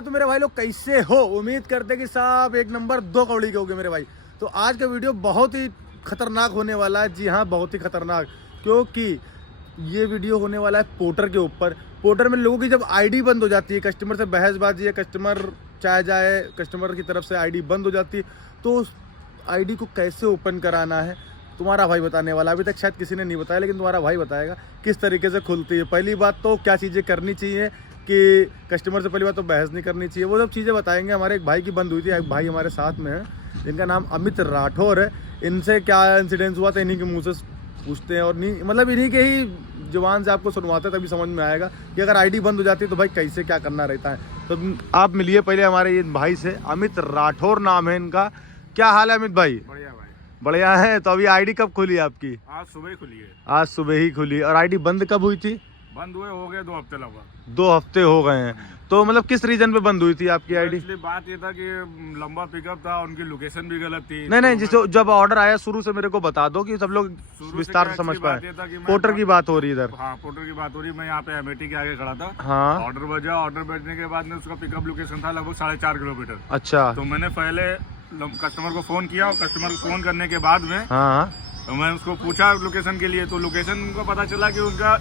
तो मेरे भाई लोग कैसे हो? उम्मीद करते कि सब एक नंबर 2 कौड़ी के होगे मेरे भाई। तो आज का वीडियो बहुत ही खतरनाक होने वाला है। जी हाँ, बहुत ही खतरनाक, क्योंकि ये वीडियो होने वाला है पोर्टर के ऊपर। पोर्टर में लोगों की जब आईडी बंद हो जाती है, कस्टमर से बहसबाजी है, कस्टमर चाहे जाए, कस्टमर की तरफ से आईडी बंद हो जाती है, तो उस आईडी को कैसे ओपन कराना है तुम्हारा भाई बताने वाला। अभी तक शायद किसी ने नहीं बताया, लेकिन तुम्हारा भाई बताएगा किस तरीके से खुलती है। पहली बात तो क्या चीज़ें करनी चाहिए कि कस्टमर से पहली बात तो बहस नहीं करनी चाहिए, वो सब चीज़ें बताएंगे। हमारे एक भाई की बंद हुई थी, एक भाई हमारे साथ में है जिनका नाम अमित राठौर है। इनसे क्या इंसिडेंस हुआ था इन्हीं के मुँह से पूछते हैं, और नहीं मतलब इन्हीं के ही जुबान से आपको सुनवाते हैं, तभी समझ में आएगा कि अगर आईडी बंद हो जाती है तो भाई कैसे क्या करना रहता है। तो आप मिलिए पहले हमारे ये भाई से, अमित राठौर नाम है इनका। क्या हाल है अमित भाई? बढ़िया भाई। बढ़िया है। तो अभी आईडी कब खुली आपकी? आज सुबह ही खुली है। आज सुबह ही खुली। और आईडी बंद कब हुई थी? बंद हुए हो गए 2 हफ्ते लगभग। 2 हफ्ते हो गए हैं। तो मतलब किस रीजन पे बंद हुई थी आपकी आईडी? इसलिए बात ये था कि लंबा पिकअप था, उनकी लोकेशन भी गलत थी। नहीं, जिसको जब ऑर्डर आया शुरू से मेरे को बता दो कि सब लोग विस्तार से समझ पाए। पोर्टर की बात हो रही इधर। हाँ, पोर्टर की बात हो रही। मैं यहाँ पे एमएटी के आगे खड़ा था। हाँ। ऑर्डर बजा, ऑर्डर बजने के बाद में उसका पिकअप लोकेशन था लगभग 4.5 किलोमीटर। अच्छा। तो मैंने पहले कस्टमर को फोन किया, और कस्टमर को फोन करने के बाद में हाँ, तो मैं उसको पूछा लोकेशन के लिए, तो लोकेशन को पता चला कि उनका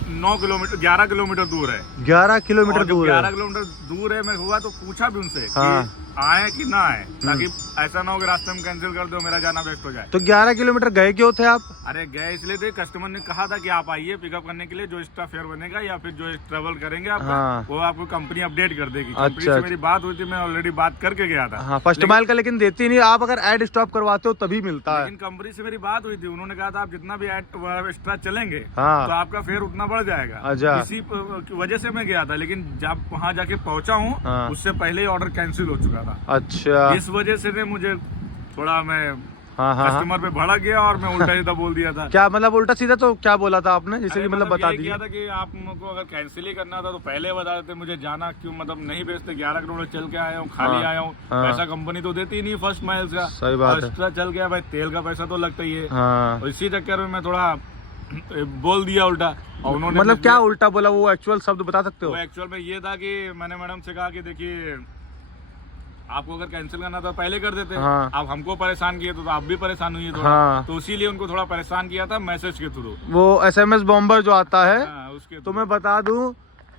11 किलोमीटर दूर है। 11 किलोमीटर दूर है। 11 किलोमीटर दूर है। मैं हुआ तो पूछा भी उनसे हाँ। कि आए कि ना आए, ताकि ऐसा ना हो कि रास्ते में कैंसिल कर दो, मेरा जाना वेस्ट हो जाए। तो 11 किलोमीटर गए क्यों थे आप? अरे गए इसलिए थे, कस्टमर ने कहा था कि आप आइए पिकअप करने के लिए, जो एक्स्ट्रा फेयर बनेगा या फिर जो ट्रेवल करेंगे आपका, हाँ। वो आपको कंपनी अपडेट कर देगी। अच्छा, कंपनी से मेरी बात हुई थी, मैं ऑलरेडी बात करके गया था। हाँ, फर्स्ट माइल का लेकिन देती नहीं, आप अगर एड स्टॉप करवाते हो तभी मिलता है। लेकिन कंपनी से मेरी बात हुई थी, उन्होंने कहा था आप जितना भी एक्स्ट्रा चलेंगे हाँ। तो आपका फेयर उतना बढ़ जाएगा। अच्छा। इसी वजह से मैं गया था, लेकिन जब वहाँ जाके पहुंचा हूँ, हाँ। उससे पहले ही ऑर्डर कैंसिल हो चुका था। अच्छा। इस वजह से ने मुझे थोड़ा मैं हाँ, कस्टमर पे भड़क गया और मैं उल्टा सीधा बोल दिया था। क्या मतलब उल्टा सीधा? तो क्या बोला था आपने, जैसे कि मतलब बता यही दिया किया था कि आपको अगर कैंसिल ही करना था तो पहले बता देते, मुझे जाना क्यों मतलब नहीं भेजते। 11 किलोमीटर चल के आया हूँ, खाली हाँ, आया हूँ। हाँ। पैसा कंपनी तो देती ही नहीं फर्स्ट माइल्स का। सही बात है। एक्स्ट्रा चल गया भाई, तेल का पैसा तो लगता ही है। हाँ। और इसी चक्कर में मैं थोड़ा बोल दिया उल्टा, और उन्होंने मतलब क्या उल्टा बोला, वो एक्चुअल शब्द बता सकते हो? वो एक्चुअल में ये था कि मैंने मैडम से कहा कि देखिए आपको अगर कैंसिल करना था पहले कर देते। हाँ। आप हमको परेशान किए तो आप भी परेशान हुई थोड़ा। हाँ। तो इसीलिए उनको थोड़ा परेशान किया था मैसेज के थ्रू। वो SMS बॉम्बर जो आता है, उसके तो मैं बता दूं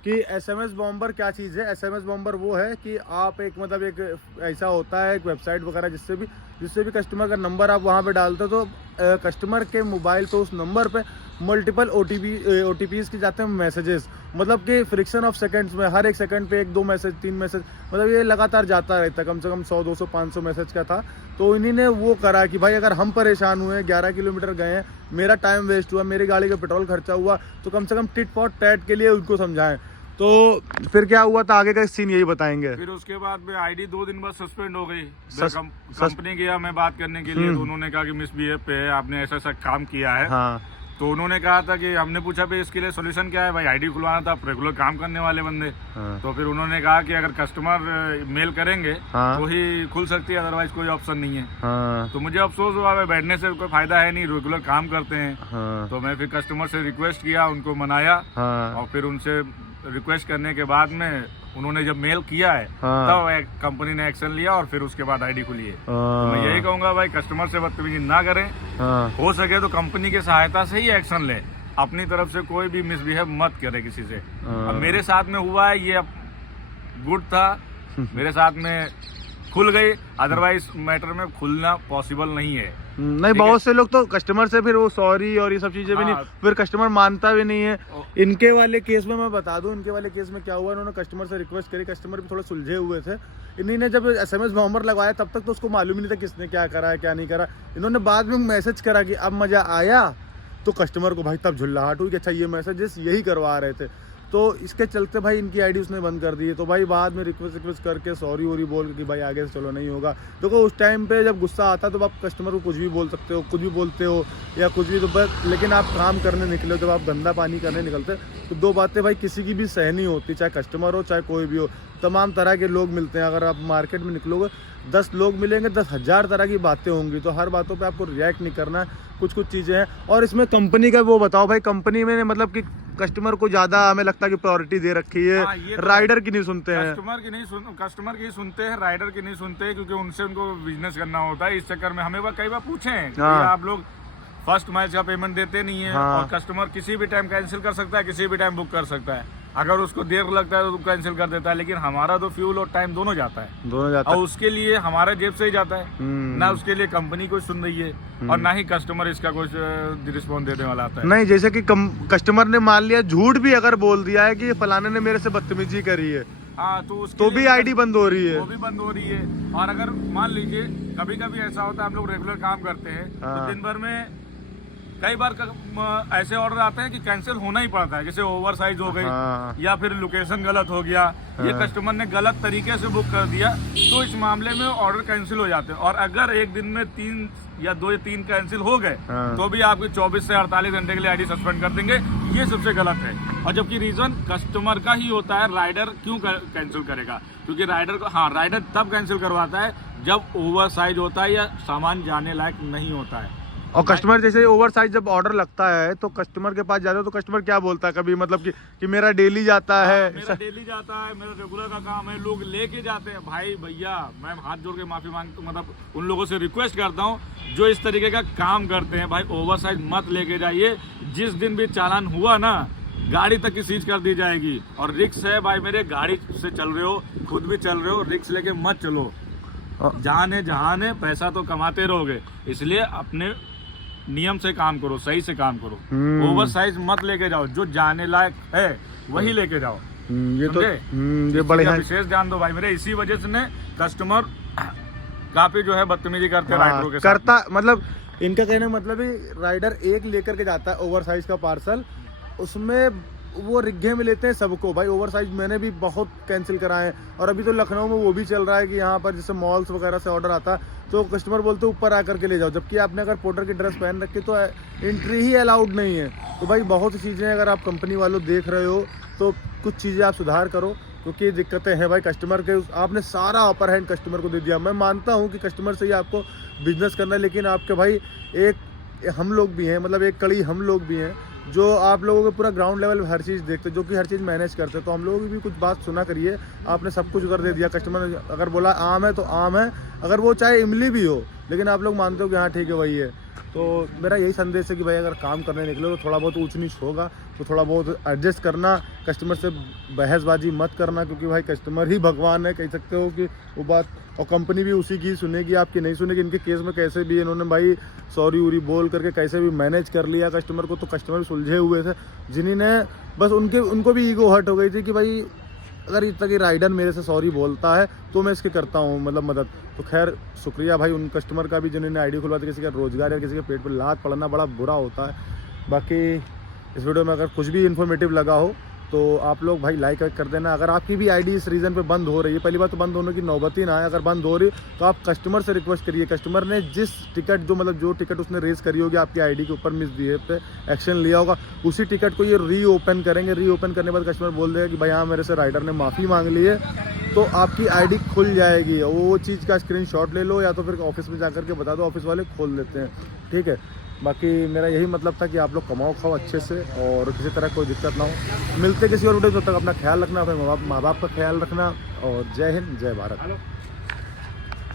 कि SMS बॉम्बर क्या चीज़ है। SMS बॉम्बर वो है कि आप एक मतलब एक ऐसा होता है एक वेबसाइट वगैरह जिससे भी कस्टमर का नंबर आप वहाँ पे डालते हो, तो कस्टमर के मोबाइल तो उस नंबर पे मल्टीपल OTPs की जाते हैं मैसेजेस। मतलब कि फ्रिक्शन ऑफ सेकंड्स में हर एक सेकंड पे 1-2 मैसेज 3 मैसेज, मतलब ये लगातार जाता रहता है। कम से कम 100 200 500 मैसेज का था। तो इन्हीं ने वो करा कि भाई अगर हम परेशान हुए, 11 किलोमीटर गए हैं, मेरा टाइम वेस्ट हुआ, मेरी गाड़ी का पेट्रोल खर्चा हुआ, तो कम से कम टिट फॉर टैट के लिए उनको समझाएं। तो फिर क्या हुआ था आगे का सीन यही बताएंगे। फिर उसके बाद में आईडी 2 दिन बाद सस्पेंड हो गई। कंपनी गया मैं बात करने के लिए, तो उन्होंने कहा कि मिसबिहेव पे है, आपने ऐसा ऐसा काम किया है। हाँ। तो उन्होंने कहा था कि हमने पूछा भाई इसके लिए सोल्यूशन क्या है, भाई आईडी खुलवाना था, आप रेगुलर काम करने वाले बंदे। हाँ। तो फिर उन्होंने कहा कि अगर कस्टमर मेल करेंगे हाँ। तो ही खुल सकती है, अदरवाइज कोई ऑप्शन नहीं है। हाँ। तो मुझे अफसोस हुआ, भाई बैठने से कोई फायदा है नहीं, रेगुलर काम करते हैं। हाँ। तो मैं फिर कस्टमर से रिक्वेस्ट किया, उनको मनाया। हाँ। और फिर उनसे रिक्वेस्ट करने के बाद में उन्होंने जब मेल किया है, हाँ। तब कंपनी ने एक्शन लिया और फिर उसके बाद आईडी खुली है। तो हाँ। मैं यही कहूंगा भाई कस्टमर से बदतमीजी ना करें। हाँ। हो सके तो कंपनी की सहायता से ही एक्शन ले, अपनी तरफ से कोई भी मिसबिहेव मत करे किसी से। अब मेरे साथ में हुआ है, ये गुड था, मेरे साथ में खुल गई, अदरवाइज मैटर में खुलना पॉसिबल नहीं है। नहीं, बहुत से लोग तो कस्टमर से फिर वो सॉरी और ये सब चीजें भी नहीं, फिर कस्टमर मानता भी नहीं है। इनके वाले केस में मैं बता दूं, इनके वाले केस में क्या हुआ, इन्होंने कस्टमर से रिक्वेस्ट करी, कस्टमर भी थोड़े सुलझे हुए थे। इन्हीं ने जब SMS बॉम्बर लगवाया तब तक तो उसको मालूम ही नहीं था किसने क्या करा है क्या नहीं करा। इन्होंने बाद में मैसेज करा कि अब मजा आया, तो कस्टमर को भाई तब झुल्लाहट हुई कि अच्छा ये मैसेजेस यही करवा रहे थे। तो इसके चलते भाई इनकी आईडी उसने बंद कर दी है। तो भाई बाद में रिक्वेस्ट करके सॉरी वोरी बोल के कि भाई आगे से चलो नहीं होगा। देखो उस टाइम पे जब गुस्सा आता है तो आप कस्टमर को कुछ भी बोल सकते हो, कुछ भी बोलते हो या कुछ भी, तो बस लेकिन आप काम करने निकले हो, जब आप गंदा पानी करने निकलते तो 2 बातें भाई किसी की भी सहनी होती, चाहे कस्टमर हो चाहे कोई भी हो। तमाम तरह के लोग मिलते हैं, अगर आप मार्केट में निकलोगे 10 लोग मिलेंगे, 10,000 तरह की बातें होंगी, तो हर बातों पे आपको रिएक्ट नहीं करना है। कुछ चीज़ें हैं। और इसमें कंपनी का वो बताओ भाई, कंपनी में मतलब कि कस्टमर को ज्यादा हमें लगता है कि प्रायोरिटी दे रखी है, हाँ, ये तो राइडर की नहीं सुनते हैं। कस्टमर की सुनते हैं, राइडर की नहीं सुनते हैं, क्योंकि उनसे उनको बिजनेस करना होता है। इस चक्कर में हमें कई बार पूछे हैं कि हाँ। आप लोग फर्स्ट माइल का पेमेंट देते नहीं है, हाँ। और कस्टमर किसी भी टाइम कैंसिल कर सकता है, किसी भी टाइम बुक कर सकता है। अगर उसको देर लगता है तो कैंसिल कर देता है, लेकिन हमारा तो फ्यूल और टाइम दोनों जाता है, दोनों जाता और है। उसके लिए हमारे जेब से ही जाता है। ना उसके लिए कंपनी कोई सुन रही है, और ना ही कस्टमर इसका कुछ रिस्पॉन्स देने वाला आता है। नहीं, जैसे कि कस्टमर ने मान लिया, झूठ भी अगर बोल दिया है कि फलाने ने मेरे से बदतमीजी करी है, हाँ, तो भी आईडी बंद हो रही है। वो भी बंद हो रही है। और अगर मान लीजिए कभी कभी ऐसा होता है, हम लोग रेगुलर काम करते हैं, हाँ। तो दिन भर में कई बार ऐसे ऑर्डर आते हैं कि कैंसिल होना ही पड़ता है, जैसे ओवर साइज हो गई, हाँ। या फिर लोकेशन गलत हो गया, ये हाँ। कस्टमर ने गलत तरीके से बुक कर दिया, तो इस मामले में ऑर्डर कैंसिल हो जाते हैं। और अगर एक दिन में 3 या 2 या 3 कैंसिल हो गए, हाँ। तो भी आपकी 24 से 48 घंटे के लिए आईडी सस्पेंड कर देंगे। ये सबसे गलत है। और जबकि रीजन कस्टमर का ही होता है, राइडर क्यों कैंसिल करेगा? क्योंकि राइडर को, हाँ, राइडर तब कैंसिल करवाता है जब ओवर साइज होता है या सामान जाने लायक नहीं होता है। और कस्टमर जैसे ओवर साइज जब ऑर्डर लगता है तो कस्टमर के पास जाते हो तो कस्टमर क्या बोलता है कभी, मतलब कि मेरा डेली जाता है, मेरा डेली जाता है, मेरा रेगुलर का काम है, लोग लेके जाते हैं। भाई भैया, मैं हाथ जोड़ के माफी मांगता हूँ, मतलब उन लोगों से रिक्वेस्ट करता हूँ जो इस तरीके का काम करते हैं, भाई ओवर साइज मत लेके जाइए। जिस दिन भी चालान हुआ ना, गाड़ी तक की सीज कर दी जाएगी। और रिक्स है भाई, मेरे गाड़ी से चल रहे हो, खुद भी चल रहे हो, रिक्स लेके मत चलो। जान है, पैसा तो कमाते रहोगे, इसलिए अपने नियम से काम करो, सही से काम करो। ओवर साइज मत लेके जाओ, जो जाने लायक है वही लेके जाओ। ये तो ये बड़े हैं। विशेष ध्यान दो भाई मेरे, इसी वजह से ने कस्टमर काफी जो है बदतमीजी करते हैं राइडरों के साथ। करता, मतलब इनका कहने का मतलब है राइडर एक लेकर के जाता है ओवर साइज का पार्सल, उसमें वो रिग्घे में लेते हैं सबको। भाई ओवर साइज मैंने भी बहुत कैंसिल कराए हैं, और अभी तो लखनऊ में वो भी चल रहा है कि यहाँ पर जैसे मॉल्स वगैरह से ऑर्डर आता है तो कस्टमर बोलते हैं ऊपर आकर के ले जाओ, जबकि आपने अगर पोर्टर की ड्रेस पहन रखी तो एंट्री ही अलाउड नहीं है। तो भाई बहुत सी चीज़ें अगर आप कंपनी वालों देख रहे हो तो कुछ चीज़ें आप सुधार करो, क्योंकि दिक्कतें हैं भाई। कस्टमर के आपने सारा अपर हैंड कस्टमर को दे दिया। मैं मानता हूँ कि कस्टमर से ही आपको बिजनेस करना है, लेकिन आपके भाई एक हम लोग भी हैं, मतलब एक कड़ी हम लोग भी हैं जो आप लोगों के पूरा ग्राउंड लेवल हर चीज़ देखते, जो कि हर चीज़ मैनेज करते हैं। तो हम लोगों की भी कुछ बात सुना करिए। आपने सब कुछ उधर दे दिया, कस्टमर ने अगर बोला आम है तो आम है, अगर वो चाहे इमली भी हो, लेकिन आप लोग मानते हो कि हाँ ठीक है वही है। तो मेरा यही संदेश है कि भाई अगर काम करने निकले तो थोड़ा बहुत ऊंच नीच होगा, तो थोड़ा बहुत एडजस्ट करना, कस्टमर से बहसबाजी मत करना, क्योंकि भाई कस्टमर ही भगवान है, कह सकते हो कि वो बात। और कंपनी भी उसी की सुनेगी, आपकी नहीं सुनेगी। इनके केस में कैसे भी इन्होंने भाई सॉरी उरी बोल करके कैसे भी मैनेज कर लिया कस्टमर को, तो कस्टमर भी सुलझे हुए थे, जिन्होंने बस उनको भी ईगो हर्ट हो गई थी कि भाई अगर इतना कि राइडर मेरे से सॉरी बोलता है तो मैं इसकी करता हूँ मतलब मदद। तो खैर शुक्रिया भाई उन कस्टमर का भी जिन्होंने आईडी खुलवा दी। किसी का रोजगार या किसी के पेट पर लात पड़ना बड़ा बुरा होता है। बाकी इस वीडियो में अगर कुछ भी इन्फॉर्मेटिव लगा हो तो आप लोग भाई लाइक कर देना। अगर आपकी भी आईडी इस रीज़न पे बंद हो रही है, पहली बात तो बंद होने की नौबत ही ना है, अगर बंद हो रही तो आप कस्टमर से रिक्वेस्ट करिए। कस्टमर ने जिस टिकट जो टिकट उसने रेस करी होगी आपकी आईडी के ऊपर मिसबिहेव पे एक्शन लिया होगा, उसी टिकट को ये रीओपन करेंगे। रीओपन करने के बाद कस्टमर बोल देगा कि भाई हाँ मेरे से राइडर ने माफ़ी मांग ली है, तो आपकी आईडी खुल जाएगी। वो चीज़ का स्क्रीनशॉट ले लो या तो फिर ऑफिस में जाकर के बता दो, ऑफिस वाले खोल देते हैं। ठीक है, बाकी मेरा यही मतलब था कि आप लोग कमाओ खाओ अच्छे से और किसी तरह कोई दिक्कत ना हो। मिलते किसी और वीडियो, तब तक अपना ख्याल रखना, अपने माँ बाप का ख्याल रखना, और जय हिंद जय भारत।